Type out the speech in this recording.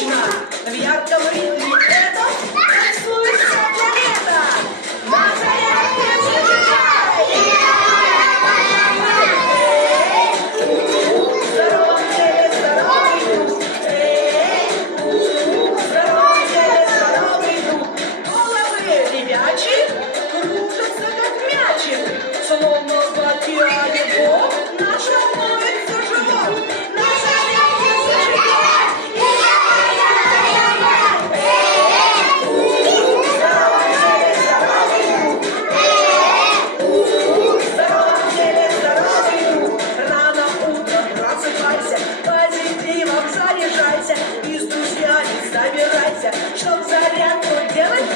отлично! В ярком ритме это танцует вся планета! На зарядке зажигай! В здоровом теле здоровый дух! В здоровом теле здоровый дух! Головы ребячие кружатся, как мячик, словно в океане Бог наш волнуется живот. На зарядке зажигай! В здоровом теле здоровый дух! В здоровом теле здоровый дух! Рано утром просыпайся, позитивом заряжайся и с друзьями собирайся, чтоб зарядку делать